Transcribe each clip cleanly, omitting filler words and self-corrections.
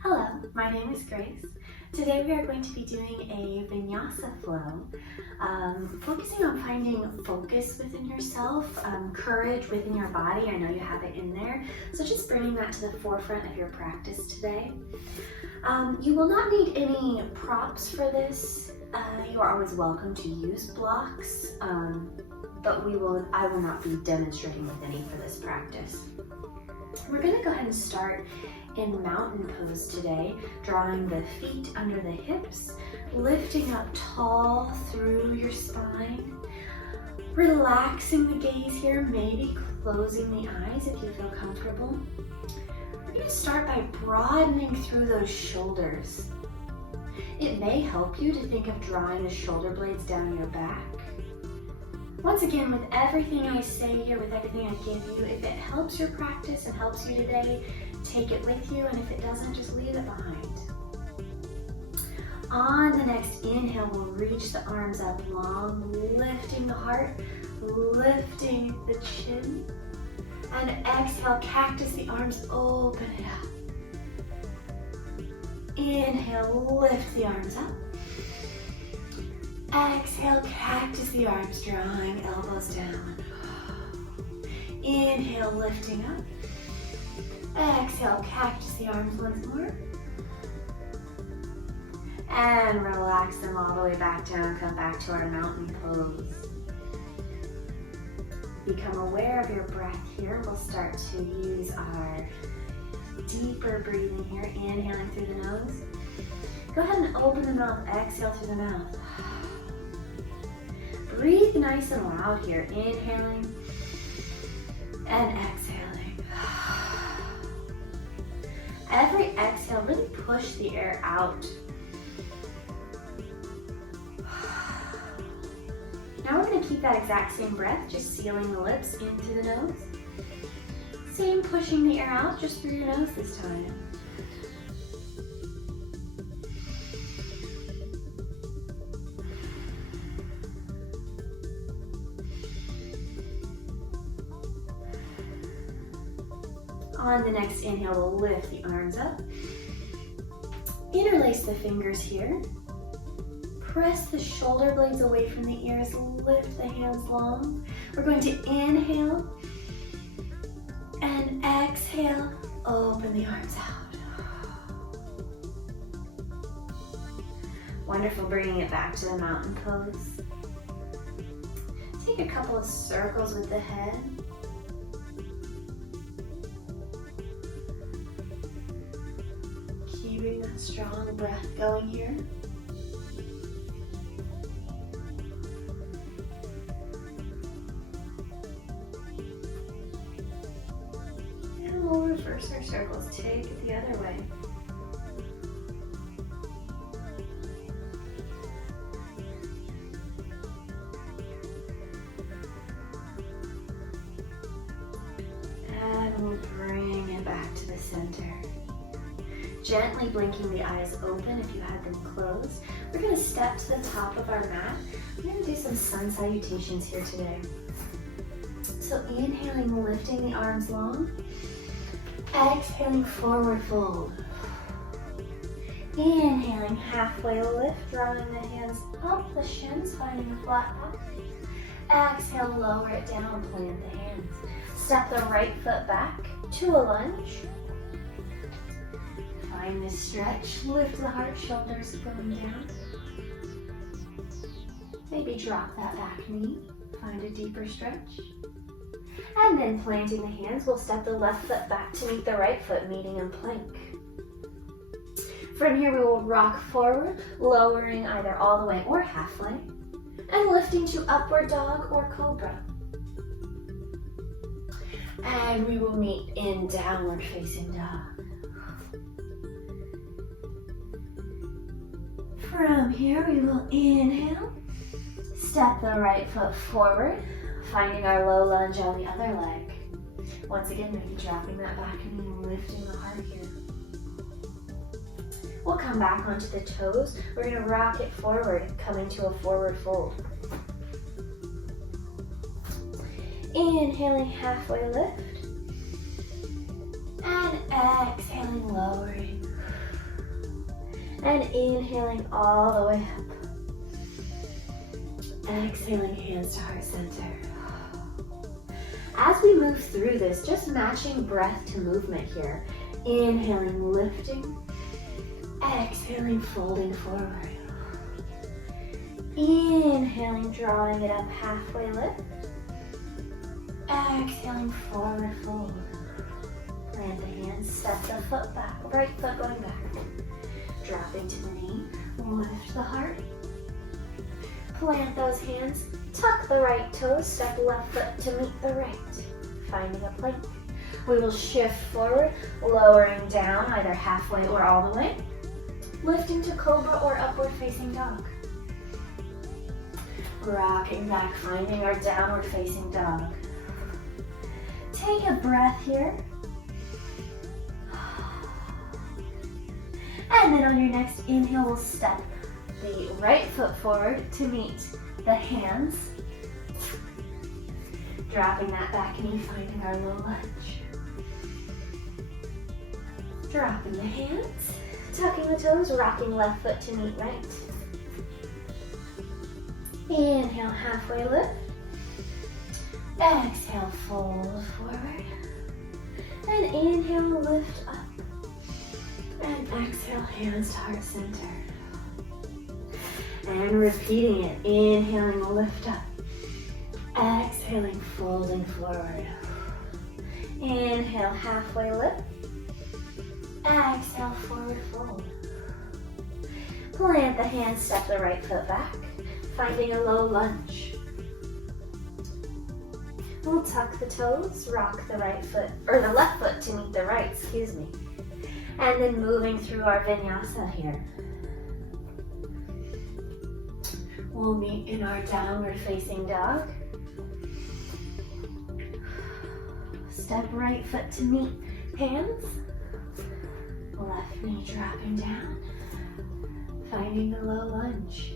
Hello, my name is Grace. Today we are going to be doing a Vinyasa flow, focusing on finding focus within yourself, courage within your body. I know you have it in there, so just bringing that to the forefront of your practice today. You will not need any props for this. You are always welcome to use blocks, but I will not be demonstrating with any for this practice. We're going to go ahead and start in mountain pose today, drawing the feet under the hips, lifting up tall through your spine, relaxing the gaze here, maybe closing the eyes if you feel comfortable. We're going to start by broadening through those shoulders. It may help you to think of drawing the shoulder blades down your back. Once again, with everything I say here, with everything I give you, if it helps your practice and helps you today, take it with you, and if it doesn't, just leave it behind. On the next inhale, we'll reach the arms up long, lifting the heart, lifting the chin, and exhale, cactus the arms, open it up. Inhale, lift the arms up. Exhale, cactus the arms, drawing elbows down. Inhale, lifting up. Exhale, cactus the arms once more. And relax them all the way back down. Come back to our mountain pose. Become aware of your breath here. We'll start to use our deeper breathing here. Inhaling through the nose. Go ahead and open the mouth. Exhale through the mouth. Breathe nice and loud here. Inhaling and exhaling. Every exhale, really push the air out. Now we're going to keep that exact same breath, just sealing the lips in through the nose. Same pushing the air out, just through your nose this time. On the next inhale, we'll lift the arms up. Interlace the fingers here. Press the shoulder blades away from the ears. Lift the hands long. We're going to inhale and exhale. Open the arms out. Wonderful, bringing it back to the mountain pose. Take a couple of circles with the head. Keeping that strong breath going here. And we'll reverse our circles. Take it the other way. And we'll bring it back to the center. Gently blinking the eyes open if you had them closed. We're going to step to the top of our mat. We're going to do some sun salutations here today. So inhaling, lifting the arms long. Exhaling, forward fold. Inhaling, halfway lift, drawing the hands up the shins, finding a flat back. Exhale, lower it down, plant the hands. Step the right foot back to a lunge. Find this stretch, lift the heart, shoulders going down. Maybe drop that back knee, find a deeper stretch. And then planting the hands, we'll step the left foot back to meet the right foot, meeting in plank. From here we will rock forward, lowering either all the way or halfway, and lifting to upward dog or cobra. And we will meet in downward facing dog. From here, we will inhale, step the right foot forward, finding our low lunge on the other leg. Once again, maybe dropping that back knee and lifting the heart here. We'll come back onto the toes. We're going to rock it forward, coming to a forward fold. Inhaling, halfway lift. And exhaling, lowering. And inhaling all the way up. Exhaling, hands to heart center. As we move through this, just matching breath to movement here. Inhaling, lifting. Exhaling, folding forward. Inhaling, drawing it up, halfway lift. Exhaling, forward fold. Plant the hands, step the foot back, right foot going back. Dropping to the knee, lift the heart. Plant those hands, tuck the right toes, step left foot to meet the right. Finding a plank. We will shift forward, lowering down either halfway or all the way. Lifting to cobra or upward facing dog. Rocking back, finding our downward facing dog. Take a breath here. And then on your next inhale, we'll step the right foot forward to meet the hands. Dropping that back knee, finding our low lunge. Dropping the hands, tucking the toes, rocking left foot to meet right. Inhale, halfway lift. Exhale, fold forward. And inhale, lift up. And exhale, hands to heart center. And repeating it, inhaling, lift up. Exhaling, folding forward. Inhale, halfway lift. Exhale, forward fold. Plant the hands, step the right foot back, finding a low lunge. We'll tuck the toes, rock the right foot, or the left foot to meet the right, excuse me. And then moving through our vinyasa here. We'll meet in our downward facing dog. Step right foot to meet hands. Left knee dropping down. Finding the low lunge.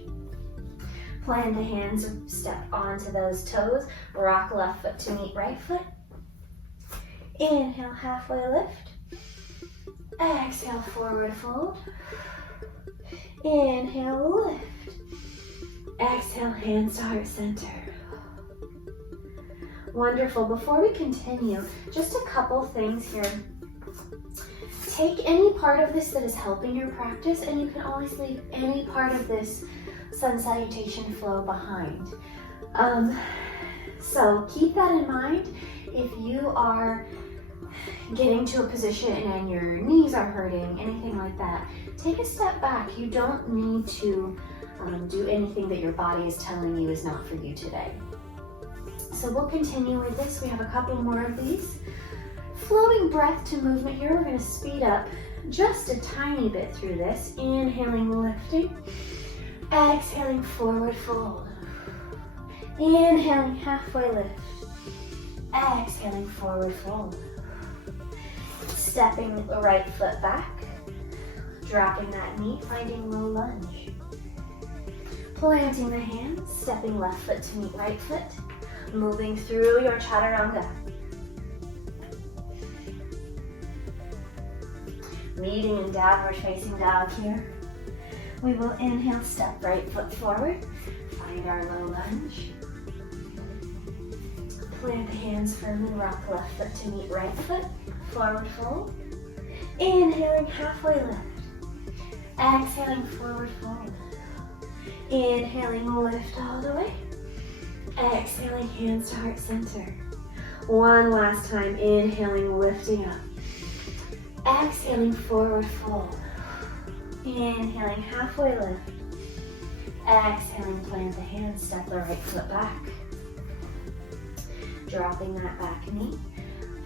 Plant the hands, step onto those toes. Rock left foot to meet right foot. Inhale, halfway lift. Exhale, forward fold. Inhale, lift. Exhale, hands to heart center. Wonderful. Before we continue, just a couple things here. Take any part of this that is helping your practice, and you can always leave any part of this sun salutation flow behind. So keep that in mind. If you are getting to a position and your knees are hurting, anything like that, take a step back. You don't need to do anything that your body is telling you is not for you today. So we'll continue with this. We have a couple more of these. Flowing breath to movement here. We're going to speed up just a tiny bit through this. Inhaling, lifting. Exhaling, forward fold. Inhaling, halfway lift. Exhaling, forward fold. Stepping the right foot back. Dropping that knee, finding low lunge. Planting the hands, stepping left foot to meet right foot. Moving through your chaturanga. Meeting in downward facing dog here. We will inhale, step right foot forward. Find our low lunge. Plant the hands firmly, rock left foot to meet right foot. Forward fold. Inhaling, halfway lift. Exhaling, forward fold. Inhaling, lift all the way. Exhaling, hands to heart center. One last time, inhaling, lifting up. Exhaling, forward fold. Inhaling, halfway lift. Exhaling, plant the hands, step the right foot back. Dropping that back knee.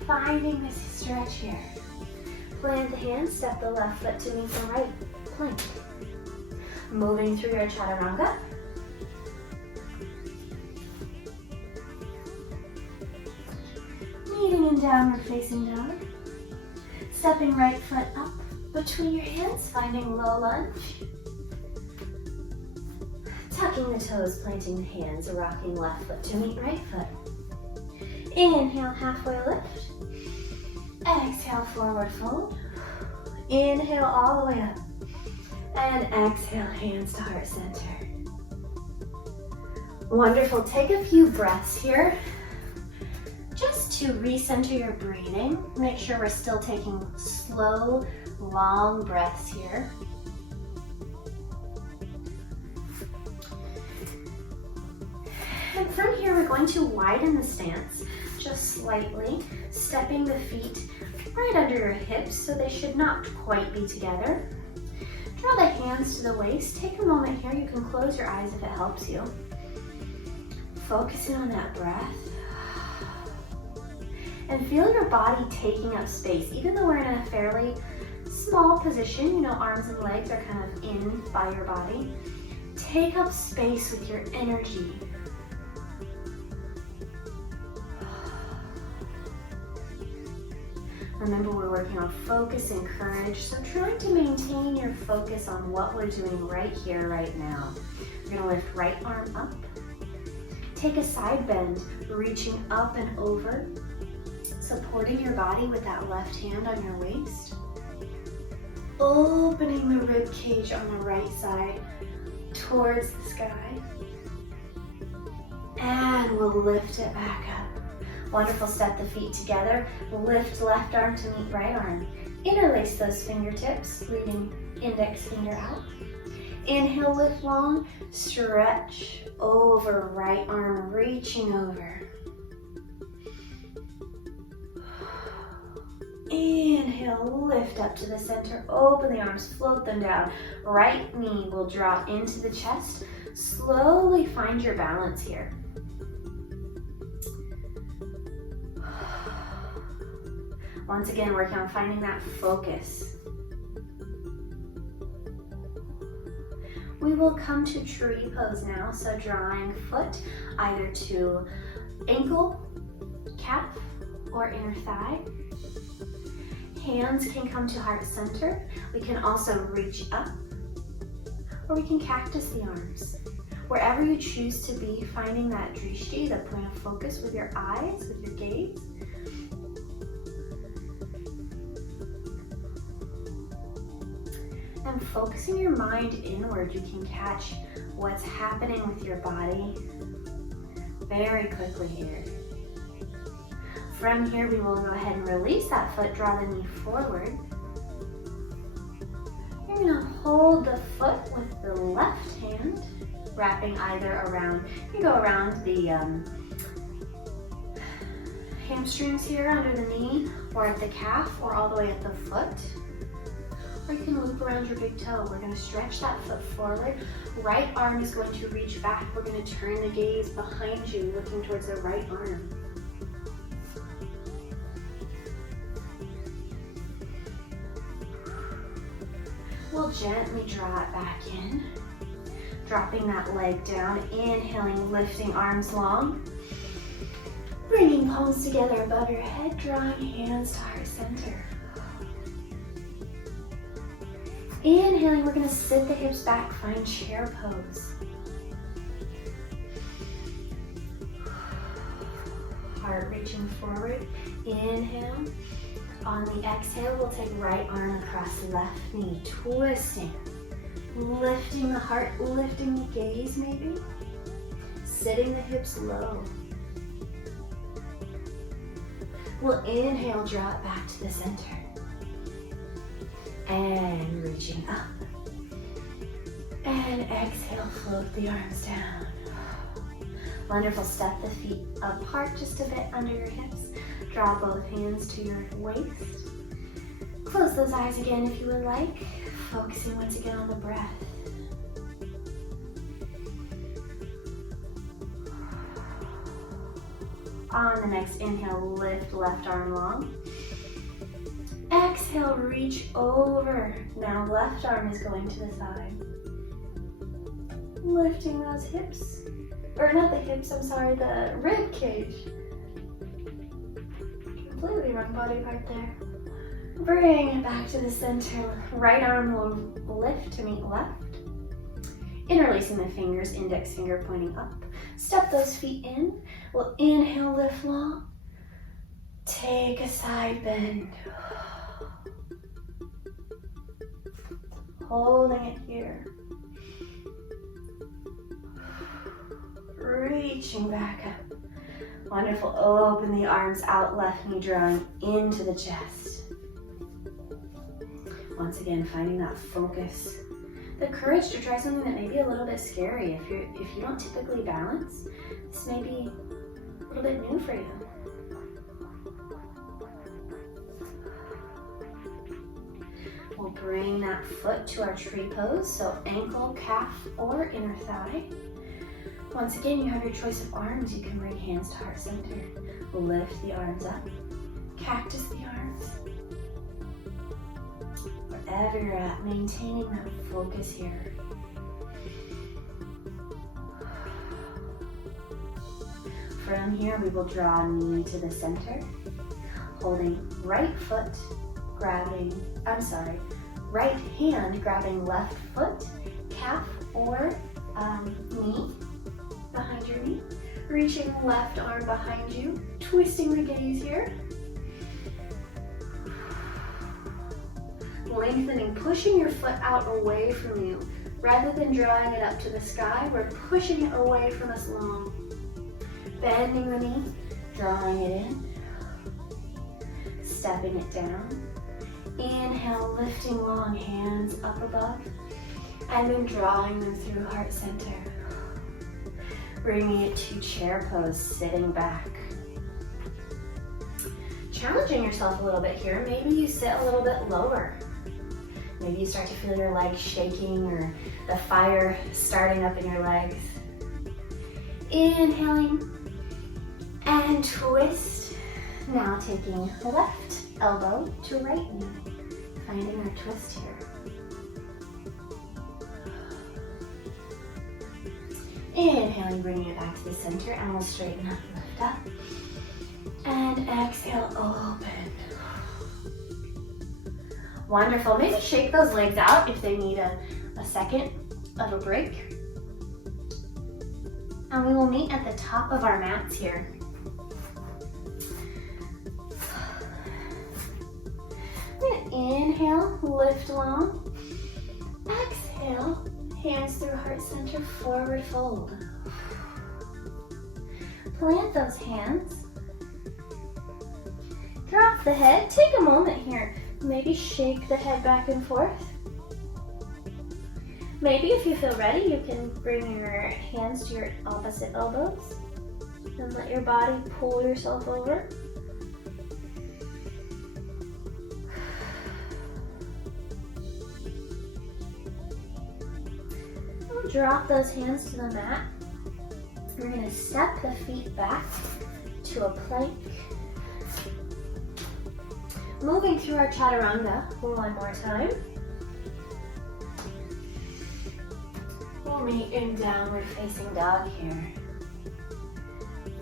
Finding this stretch here. Plant the hands, step the left foot to meet the right. Plank. Moving through your chaturanga. Meeting in downward facing dog. Stepping right foot up between your hands, finding low lunge. Tucking the toes, planting the hands, rocking left foot to meet right foot. Inhale, halfway lift. Exhale, forward fold. Inhale all the way up. And exhale, hands to heart center. Wonderful. Take a few breaths here just to recenter your breathing. Make sure we're still taking slow, long breaths here. And from here, we're going to widen the stance just slightly, stepping the feet right under your hips so they should not quite be together. Draw the hands to the waist. Take a moment here. You can close your eyes if it helps you. Focusing on that breath. And feel your body taking up space. Even though we're in a fairly small position, you know, arms and legs are kind of in by your body. Take up space with your energy. Remember, we're working on focus and courage, so trying to maintain your focus on what we're doing right here, right now. We're gonna lift right arm up. Take a side bend, reaching up and over, supporting your body with that left hand on your waist. Opening the rib cage on the right side towards the sky. And we'll lift it back up. Wonderful, step the feet together. Lift left arm to meet right arm. Interlace those fingertips, leading index finger out. Inhale, lift long, stretch over, right arm reaching over. Inhale, lift up to the center, open the arms, float them down. Right knee will drop into the chest. Slowly find your balance here. Once again, working on finding that focus. We will come to tree pose now, so drawing foot either to ankle, calf, or inner thigh. Hands can come to heart center. We can also reach up, or we can cactus the arms. Wherever you choose to be, finding that drishti, the point of focus with your eyes, with your gaze. And focusing your mind inward, you can catch what's happening with your body very quickly here. From here, we will go ahead and release that foot, draw the knee forward. You're gonna hold the foot with the left hand, wrapping either around, you go around the hamstrings here under the knee, or at the calf, or all the way at the foot. Or you can loop around your big toe. We're gonna stretch that foot forward. Right arm is going to reach back. We're gonna turn the gaze behind you, looking towards the right arm. We'll gently draw it back in, dropping that leg down, inhaling, lifting arms long, bringing palms together above your head, drawing hands to heart center. Inhaling, we're gonna sit the hips back, find chair pose. Heart reaching forward, inhale. On the exhale, we'll take right arm across left knee, twisting, lifting the heart, lifting the gaze maybe, sitting the hips low. We'll inhale, draw it back to the center. And reaching up. And exhale, float the arms down. Wonderful, step the feet apart just a bit under your hips. Draw both hands to your waist. Close those eyes again if you would like. Focusing once again on the breath. On the next inhale, lift left arm long. Exhale, reach over. Now left arm is going to the side. Lifting those hips. Or not the hips, I'm sorry, the rib cage. Completely wrong body part there. Bring it back to the center. Right arm will lift to meet left. Interlacing the fingers, index finger pointing up. Step those feet in. We'll inhale, lift long. Take a side bend. Holding it here. Reaching back up. Wonderful. Open the arms out, left knee drawing into the chest. Once again, finding that focus. The courage to try something that may be a little bit scary. If you don't typically balance, this may be a little bit new for you. We'll bring that foot to our tree pose, so ankle, calf, or inner thigh. Once again, you have your choice of arms. You can bring hands to heart center. Lift the arms up. Cactus the arms. Wherever you're at, maintaining that focus here. From here, we will draw a knee to the center, holding right hand grabbing left foot, calf or knee behind your knee. Reaching left arm behind you, twisting the gaze here. Lengthening, pushing your foot out away from you. Rather than drawing it up to the sky, we're pushing it away from us long. Bending the knee, drawing it in. Stepping it down. Inhale, lifting long, hands up above. And then drawing them through heart center. Bringing it to chair pose, sitting back. Challenging yourself a little bit here. Maybe you sit a little bit lower. Maybe you start to feel your legs shaking or the fire starting up in your legs. Inhaling and twist. Now taking left elbow to right knee. Finding our twist here. Inhaling, bringing it back to the center, and we'll straighten up, lift up. And exhale, open. Wonderful. Maybe shake those legs out if they need a second of a break. And we will meet at the top of our mats here. We're gonna inhale, lift long. Exhale, hands through heart center, forward fold. Plant those hands. Drop the head. Take a moment here. Maybe shake the head back and forth. Maybe if you feel ready, you can bring your hands to your opposite elbows and let your body pull yourself over. We'll drop those hands to the mat. We're going to step the feet back to a plank. Moving through our chaturanga one more time. We'll meet in downward facing dog here.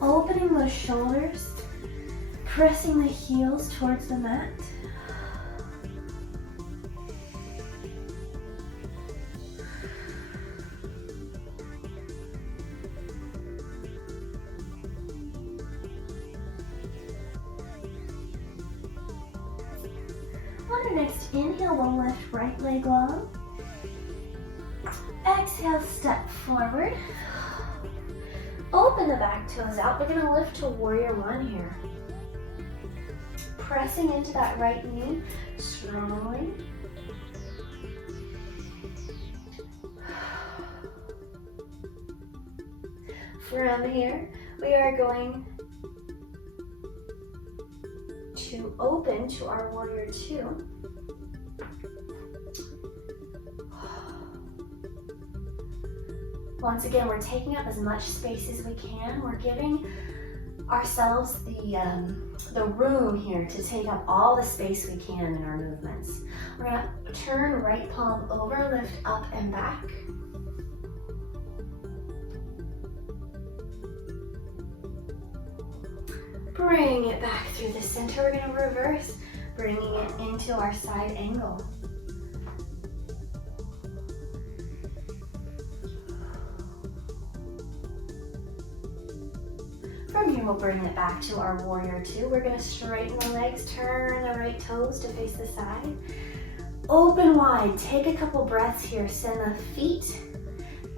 Opening those shoulders, pressing the heels towards the mat. On our next inhale, we'll lift right leg long. Exhale, step forward. Open the back toes out. We're going to lift to warrior one here. Pressing into that right knee strongly. From here, we are going to open to our warrior two. Once again, we're taking up as much space as we can. We're giving ourselves the room here to take up all the space we can in our movements. We're going to turn right palm over, lift up and back. Bring it back through the center. We're going to reverse, bringing it into our side angle. From here, we'll bring it back to our warrior two. We're going to straighten the legs, turn the right toes to face the side. Open wide, take a couple breaths here. Send the feet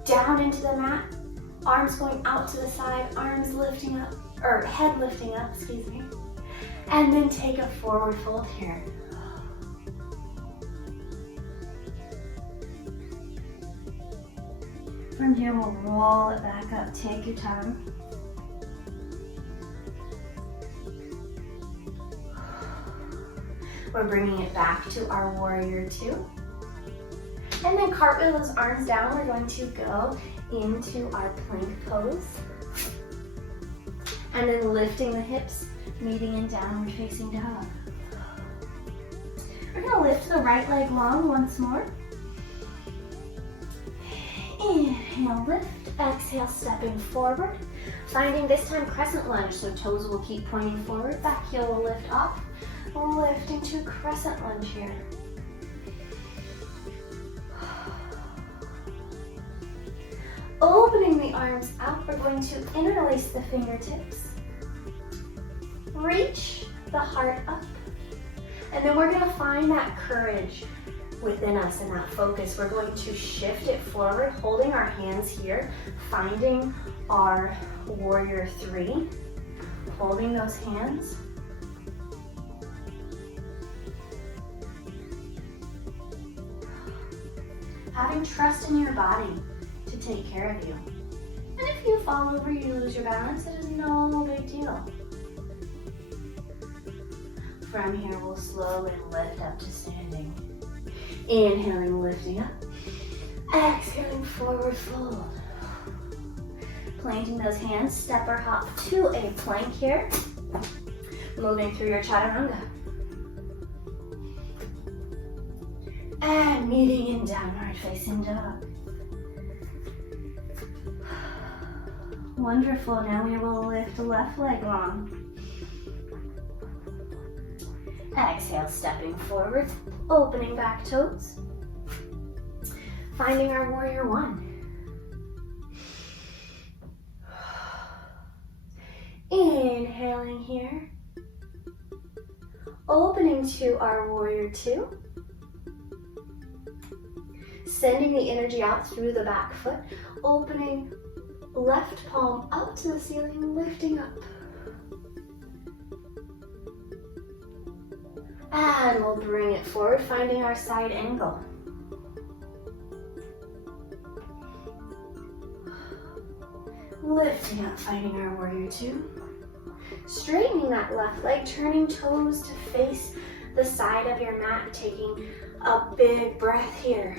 down into the mat. Arms going out to the side, arms lifting up, or head lifting up, excuse me. And then take a forward fold here. From here, we'll roll it back up. Take your time. We're bringing it back to our warrior two. And then cartwheel those arms down. We're going to go into our plank pose. And then lifting the hips, meeting in downward facing dog. We're gonna lift the right leg long once more. Inhale, lift. Exhale, stepping forward. Finding this time crescent lunge, so toes will keep pointing forward. Back heel will lift up. Lift into crescent lunge here. Opening the arms out, we're going to interlace the fingertips. Reach the heart up. And then we're gonna find that courage within us and that focus. We're going to shift it forward, holding our hands here, finding our warrior three, holding those hands. Having trust in your body to take care of you. And if you fall over, you lose your balance, it is no big deal. From here, we'll slowly lift up to standing. Inhaling, lifting up. Exhaling, forward fold. Planting those hands, step or hop to a plank here. Moving through your chaturanga. And meeting in downward facing dog. Wonderful, now we will lift the left leg long. Exhale, stepping forward, opening back toes. Finding our warrior one. Inhaling here. Opening to our warrior two. Sending the energy out through the back foot. Opening left palm up to the ceiling, lifting up. And we'll bring it forward, finding our side angle. Lifting up, finding our warrior two. Straightening that left leg, turning toes to face the side of your mat, taking a big breath here.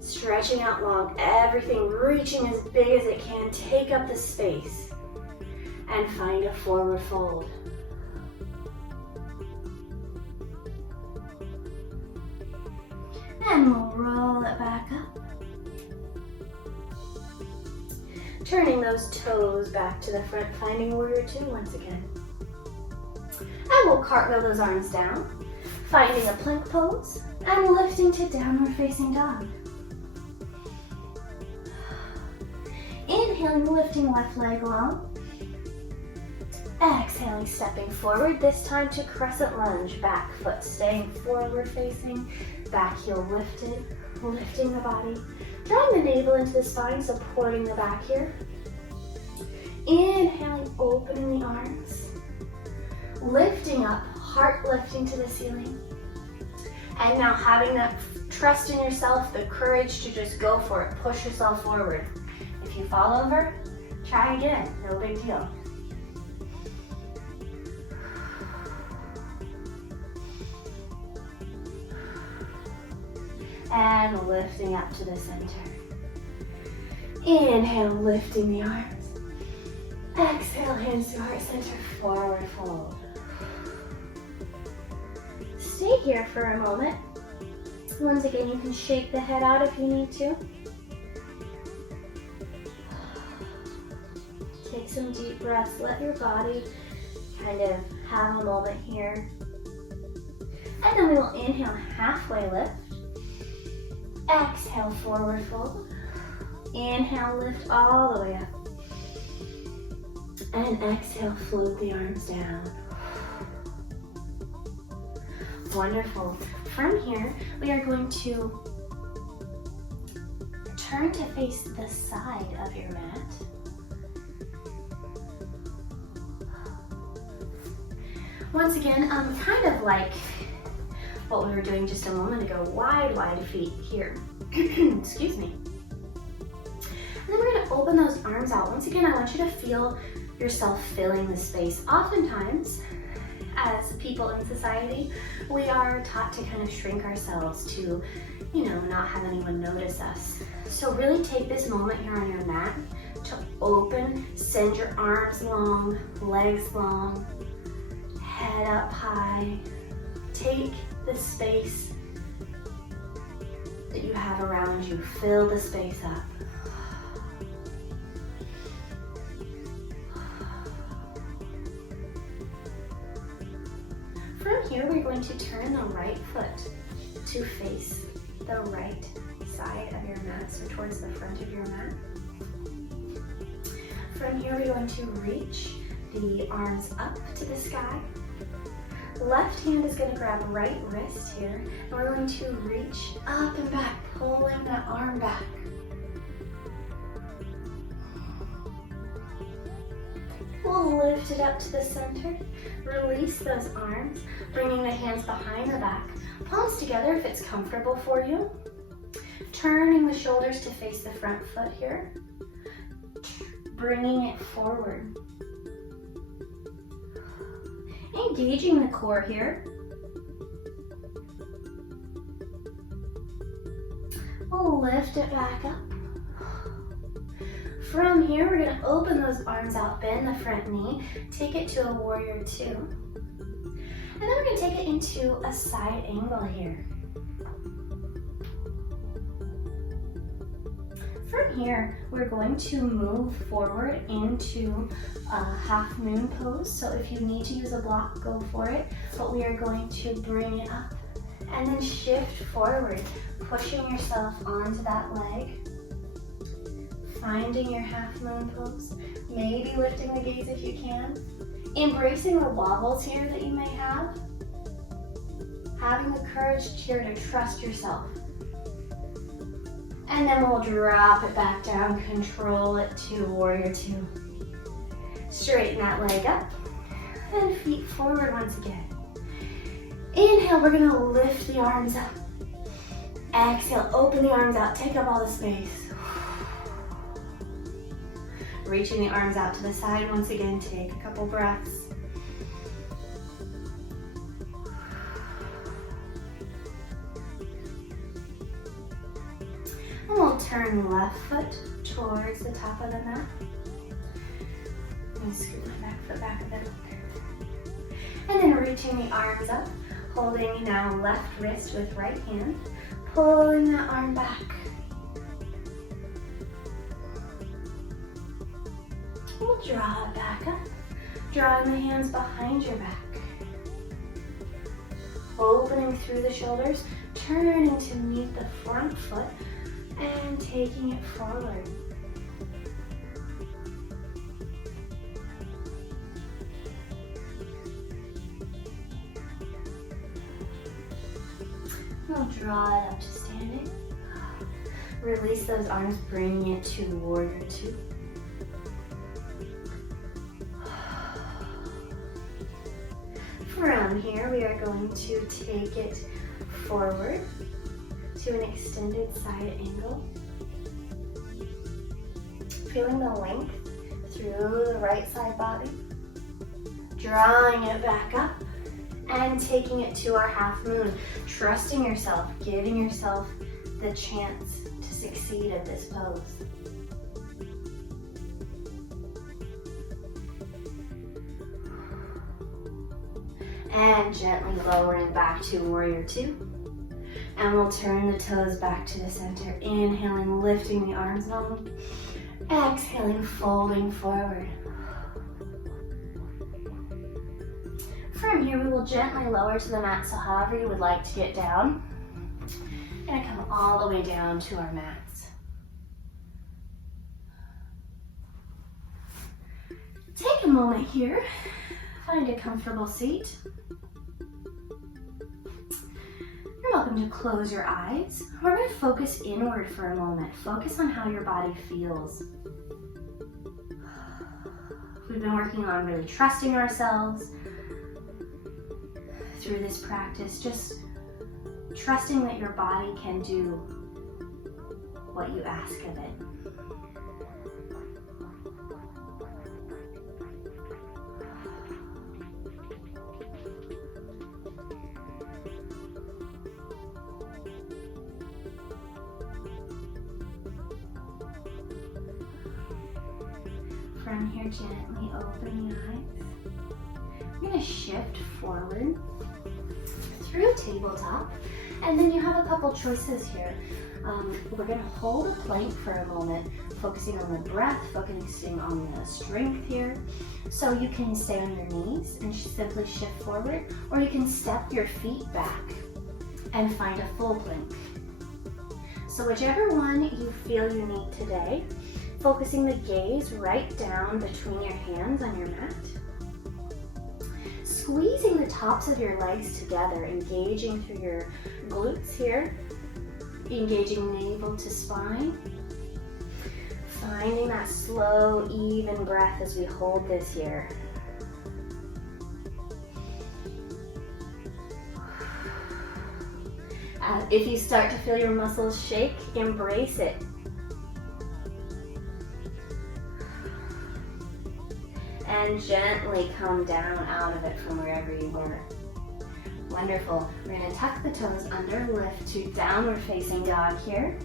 Stretching out long, everything reaching as big as it can, take up the space, and find a forward fold. And we'll roll it back up. Turning those toes back to the front, finding warrior two once again. And we'll cartwheel those arms down, finding a plank pose, and lifting to downward facing dog. Inhaling, lifting left leg long. Exhaling, stepping forward, this time to crescent lunge, back foot staying forward facing, back heel lifted, lifting the body, drawing the navel into the spine, supporting the back here. Inhaling, opening the arms, lifting up, heart lifting to the ceiling. And now having that trust in yourself, the courage to just go for it, push yourself forward. If you fall over, try again, no big deal. And lifting up to the center. Inhale, lifting the arms. Exhale, hands to heart center, forward fold. Stay here for a moment. Once again, you can shake the head out if you need to. Take some deep breaths. Let your body kind of have a moment here. And then we will inhale, halfway lift. Exhale, forward fold. Inhale, lift all the way up. And exhale, float the arms down. Wonderful. From here, we are going to turn to face the side of your mat. Once again, kind of like what we were doing just a moment ago, wide feet here. Excuse me. And then we're going to open those arms out. Once again, I want you to feel yourself filling the space. Oftentimes, as people in society, we are taught to kind of shrink ourselves to, not have anyone notice us. So really take this moment here on your mat to open, send your arms long, legs long, head up high. Take the space that you have around you. Fill the space up. From here, we're going to turn the right foot to face the right side of your mat, so towards the front of your mat. From here, we're going to reach the arms up to the sky. Left hand is going to grab right wrist here, and we're going to reach up and back, pulling that arm back. We'll lift it up to the center, release those arms, bringing the hands behind the back, palms together if it's comfortable for you. Turning the shoulders to face the front foot here, bringing it forward. Engaging the core here. We'll lift it back up. From here, we're going to open those arms out, bend the front knee, take it to a warrior two. And then we're going to take it into a side angle here. From here, we're going to move forward into a half moon pose. So if you need to use a block, go for it. But we are going to bring it up and then shift forward, pushing yourself onto that leg. Finding your half moon pose, maybe lifting the gaze if you can, embracing the wobbles here that you may have, having the courage here to trust yourself. And then we'll drop it back down, control it to warrior two. Straighten that leg up, and feet forward once again. Inhale, we're gonna lift the arms up. Exhale, open the arms out, take up all the space. Reaching the arms out to the side once again, take a couple breaths. And we'll turn left foot towards the top of the mat. And scoot my back foot back a bit. And then reaching the arms up, holding now left wrist with right hand, pulling that arm back. We'll draw it back up, drawing the hands behind your back. Opening through the shoulders, turning to meet the front foot and taking it forward. We'll draw it up to standing. Release those arms, bringing it to warrior two. From here, we are going to take it forward to an extended side angle. Feeling the length through the right side body. Drawing it back up and taking it to our half moon. Trusting yourself, giving yourself the chance to succeed at this pose. And gently lowering back to warrior two. And we'll turn the toes back to the center. Inhaling, lifting the arms long. Exhaling, folding forward. From here, we will gently lower to the mat, so however you would like to get down. And come all the way down to our mats. Take a moment here. Find a comfortable seat. You're welcome to close your eyes. We're going to focus inward for a moment. Focus on how your body feels. We've been working on really trusting ourselves through this practice, just trusting that your body can do what you ask of it. From here, gently open your eyes. We're going to shift forward through tabletop, and then you have a couple choices here. We're going to hold a plank for a moment, focusing on the breath, focusing on the strength here. So you can stay on your knees and simply shift forward, or you can step your feet back and find a full plank. So whichever one you feel you need today, focusing the gaze right down between your hands on your mat. Squeezing the tops of your legs together, engaging through your glutes here, engaging navel to spine. Finding that slow, even breath as we hold this here. If you start to feel your muscles shake, embrace it. And gently come down out of it from wherever you were. Wonderful. We're going to tuck the toes under, lift to downward facing dog here.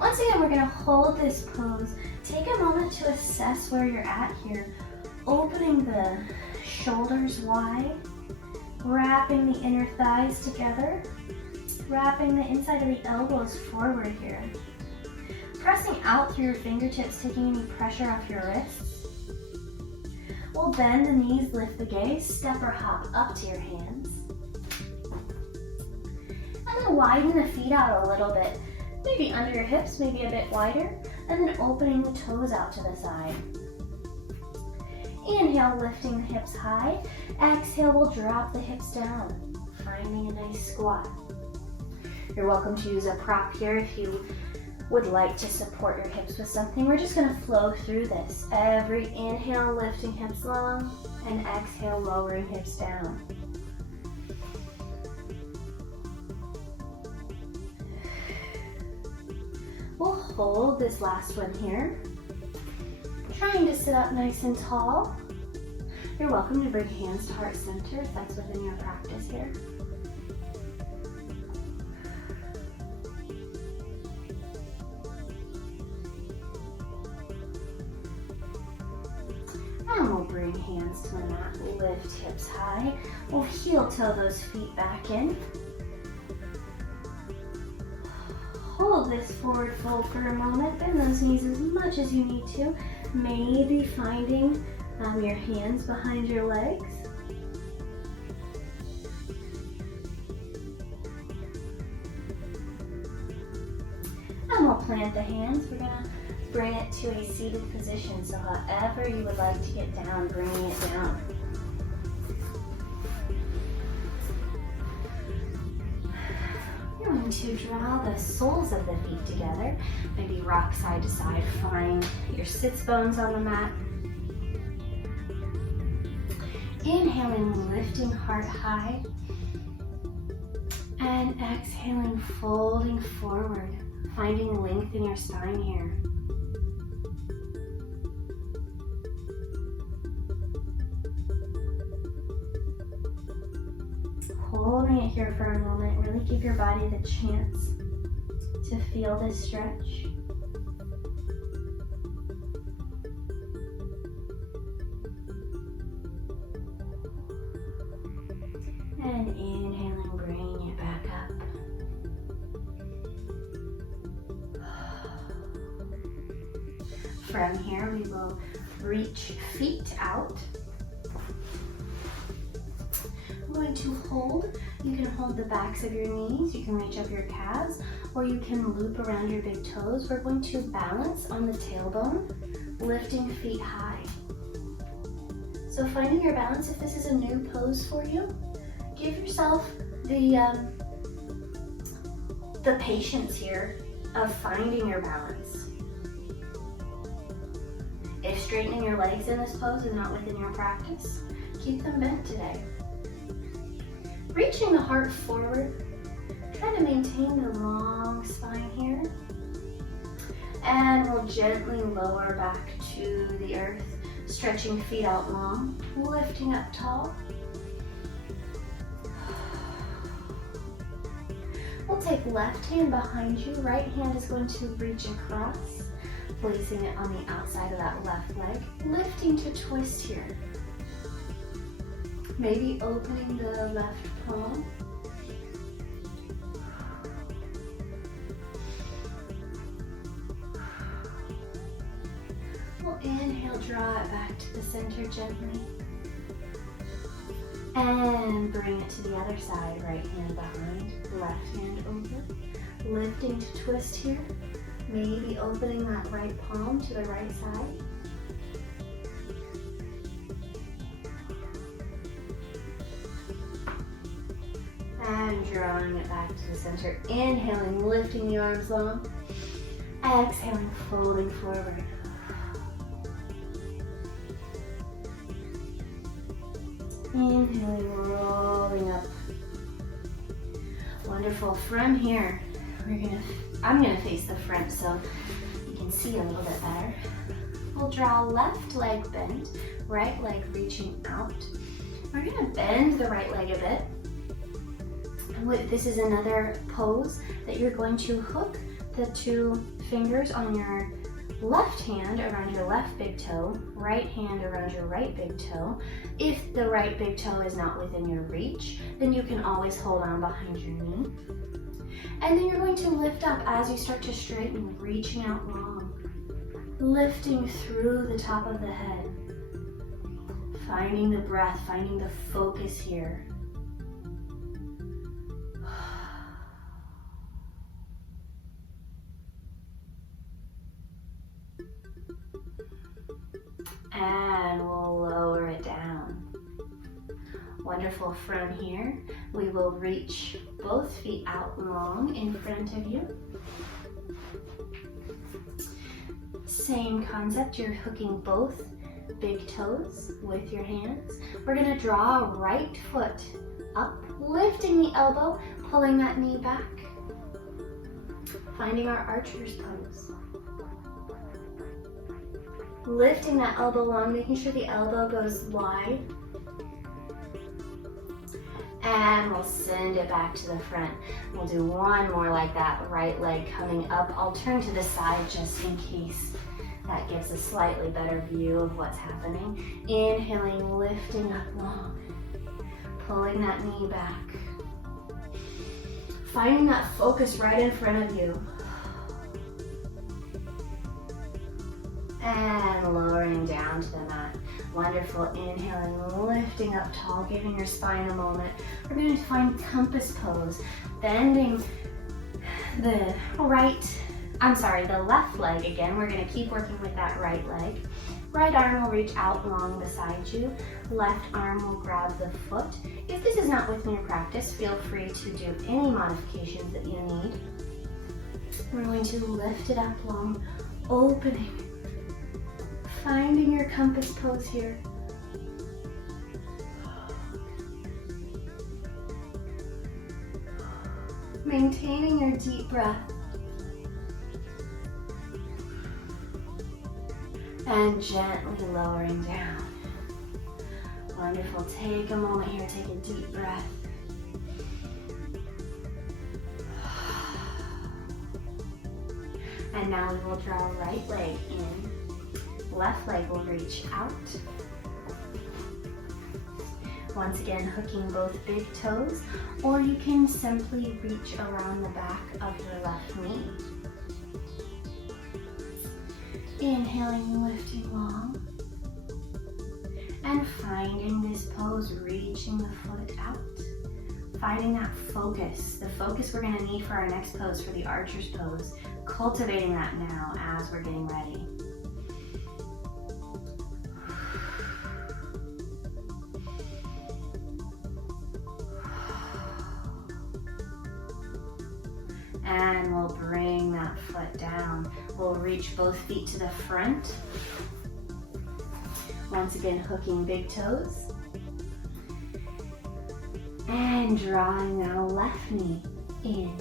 Once again, we're going to hold this pose. Take a moment to assess where you're at here. Opening the shoulders wide, wrapping the inner thighs together, wrapping the inside of the elbows forward here. Pressing out through your fingertips, taking any pressure off your wrists. We'll bend the knees, lift the gaze, step or hop up to your hands. And then widen the feet out a little bit, maybe under your hips, maybe a bit wider, and then opening the toes out to the side. Inhale, lifting the hips high. Exhale, we'll drop the hips down, finding a nice squat. You're welcome to use a prop here if you would like to support your hips with something. We're just going to flow through this. Every inhale, lifting hips long, and exhale, lowering hips down. We'll hold this last one here. Trying to sit up nice and tall. You're welcome to bring hands to heart center if that's within your practice here. And we'll bring hands to the mat, lift hips high. We'll heel toe those feet back in. Hold this forward fold for a moment. Bend those knees as much as you need to. Maybe finding your hands behind your legs. And we'll plant the hands. We're going to bring it to a seated position. So however you would like to get down, bringing it down. You're going to draw the soles of the feet together. Maybe rock side to side. Find your sits bones on the mat. Inhaling, lifting heart high. And exhaling, folding forward. Finding length in your spine here. Holding it here for a moment, really give your body the chance to feel this stretch. And inhaling, bringing it back up. From here, we will reach feet out. We're going to hold. You can hold the backs of your knees, you can reach up your calves, or you can loop around your big toes. We're going to balance on the tailbone, lifting feet high. So finding your balance, if this is a new pose for you, give yourself the patience here of finding your balance. If straightening your legs in this pose is not within your practice, keep them bent today. Reaching the heart forward, try to maintain the long spine here. And we'll gently lower back to the earth, stretching feet out long, lifting up tall. We'll take left hand behind you, right hand is going to reach across, placing it on the outside of that left leg, lifting to twist here. Maybe opening the left palm. We'll inhale, draw it back to the center gently. And bring it to the other side, right hand behind, left hand over. Lifting to twist here. Maybe opening that right palm to the right side. And drawing it back to the center. Inhaling, lifting the arms long. Exhaling, folding forward. Inhaling, rolling up. Wonderful. From here, I'm gonna face the front so you can see a little bit better. We'll draw left leg bent, right leg reaching out. We're gonna bend the right leg a bit. This is another pose that you're going to hook the two fingers on your left hand around your left big toe, right hand around your right big toe. If the right big toe is not within your reach, then you can always hold on behind your knee. And then you're going to lift up as you start to straighten, reaching out long, lifting through the top of the head, finding the breath, finding the focus here. And we'll lower it down. Wonderful. From here, we will reach both feet out long in front of you. Same concept, you're hooking both big toes with your hands. We're gonna draw right foot up, lifting the elbow, pulling that knee back. Finding our archer's pose. Lifting that elbow long, making sure the elbow goes wide. And we'll send it back to the front. We'll do one more like that, right leg coming up. I'll turn to the side just in case that gives a slightly better view of what's happening. Inhaling, lifting up long, pulling that knee back. Finding that focus right in front of you. And lowering down to the mat. Wonderful. Inhaling, lifting up tall, giving your spine a moment. We're going to find compass pose, bending the left leg again. We're going to keep working with that right leg. Right arm will reach out long beside you. Left arm will grab the foot. If this is not within your practice, feel free to do any modifications that you need. We're going to lift it up long, opening. Finding your compass pose here. Maintaining your deep breath. And gently lowering down. Wonderful. Take a moment here, take a deep breath. And now we will draw right leg in. Left leg will reach out. Once again, hooking both big toes, or you can simply reach around the back of your left knee. Inhaling, lifting long. And finding this pose, reaching the foot out. Finding that focus, the focus we're gonna need for our next pose, for the archer's pose. Cultivating that now as we're getting ready. And we'll bring that foot down. We'll reach both feet to the front. Once again, hooking big toes. And drawing now left knee in.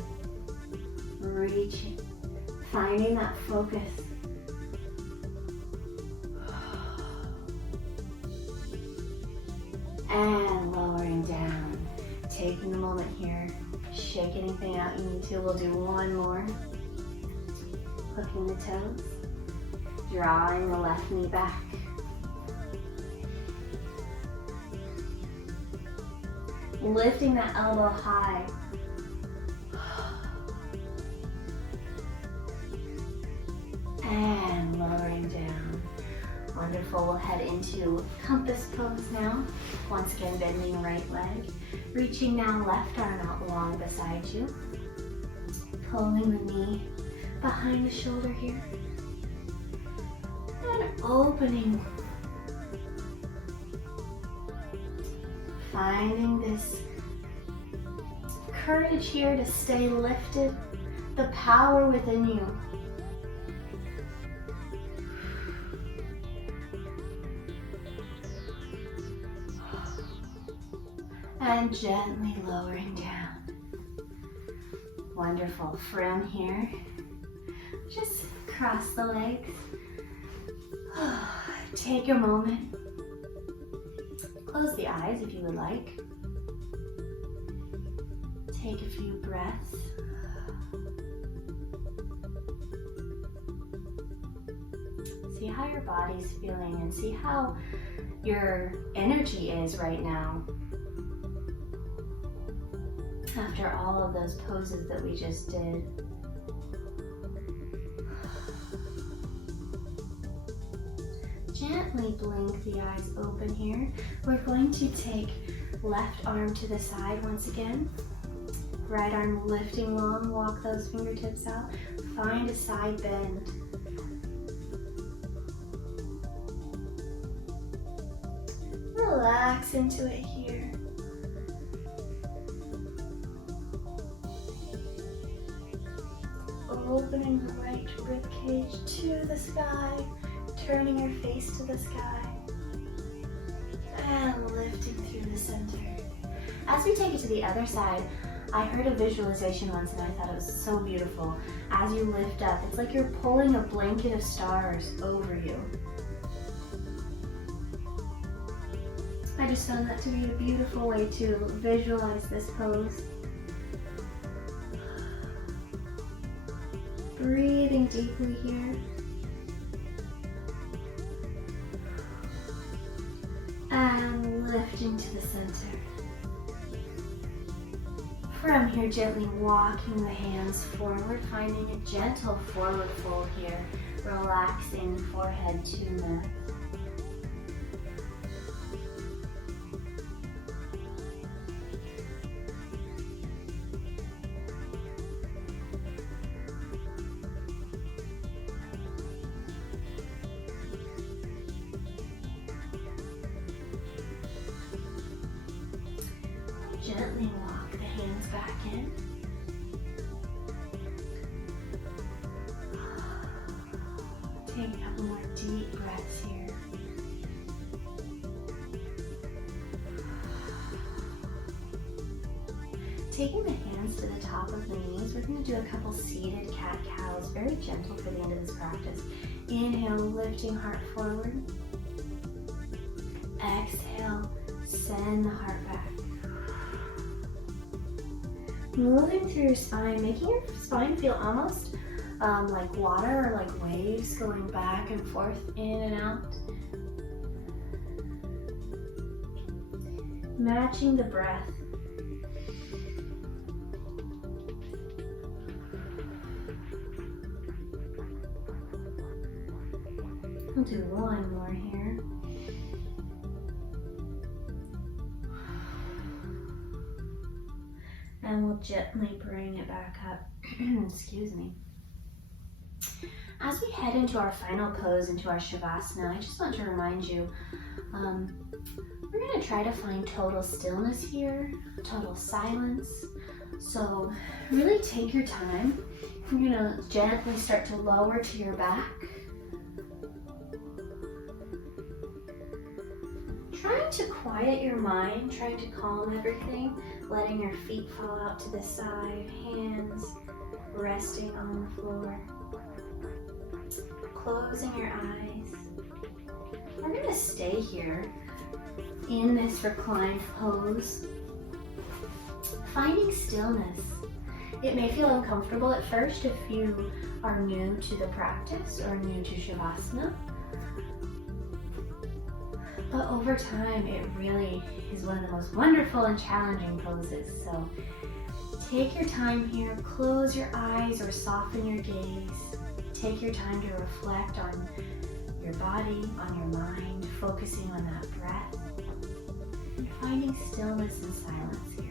Reaching. Finding that focus. And lowering down. Taking a moment here. Shake anything out you need to. We'll do one more. Hooking the toes. Drawing the left knee back. Lifting that elbow high. And lowering down. Wonderful. We'll head into compass pose now. Once again, bending right leg. Reaching now, left arm out long beside you. Pulling the knee behind the shoulder here. And opening. Finding this courage here to stay lifted. The power within you. And gently lowering down. Wonderful. From here, just cross the legs. Take a moment. Close the eyes if you would like. Take a few breaths. See how your body's feeling and see how your energy is right now. After all of those poses that we just did. Gently blink the eyes open here. We're going to take left arm to the side once again. Right arm lifting long, walk those fingertips out. Find a side bend. Relax into it here. Opening the right rib cage to the sky, turning your face to the sky, and lifting through the center. As we take it to the other side, I heard a visualization once and I thought it was so beautiful. As you lift up, it's like you're pulling a blanket of stars over you. I just found that to be a beautiful way to visualize this pose. Breathing deeply here. And lifting to the center. From here, gently walking the hands forward, finding a gentle forward fold here. Relaxing forehead to neck. Gently walk the hands back in. Take a couple more deep breaths here. Taking the hands to the top of the knees, we're going to do a couple seated cat-cows, very gentle for the end of this practice. Inhale, lifting heart forward. Exhale, send the heart back. Moving through your spine, making your spine feel almost like water or like waves going back and forth, in and out. Matching the breath. We'll do one more here. And we'll gently bring it back up. Excuse me. As we head into our final pose, into our Shavasana, I just want to remind you, we're going to try to find total stillness here, total silence. So really take your time. You're gonna gently start to lower to your back. Trying to quiet your mind, trying to calm everything, letting your feet fall out to the side, hands resting on the floor. Closing your eyes. We're gonna stay here in this reclined pose, finding stillness. It may feel uncomfortable at first if you are new to the practice or new to Shavasana, but over time it really is one of the most wonderful and challenging poses. So take your time here, close your eyes or soften your gaze. Take your time to reflect on your body, on your mind, focusing on that breath, and finding stillness and silence here.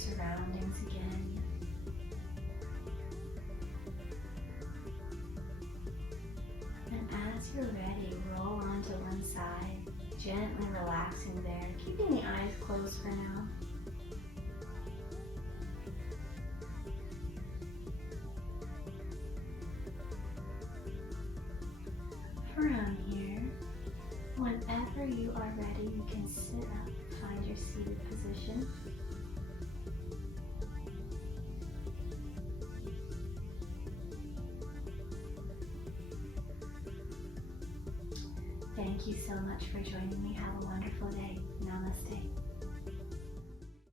surroundings again. And as you're ready, roll onto one side, gently relaxing there, keeping the eyes closed for now. From here, whenever you are ready, you can sit up, find your seated position. Thank you so much for joining me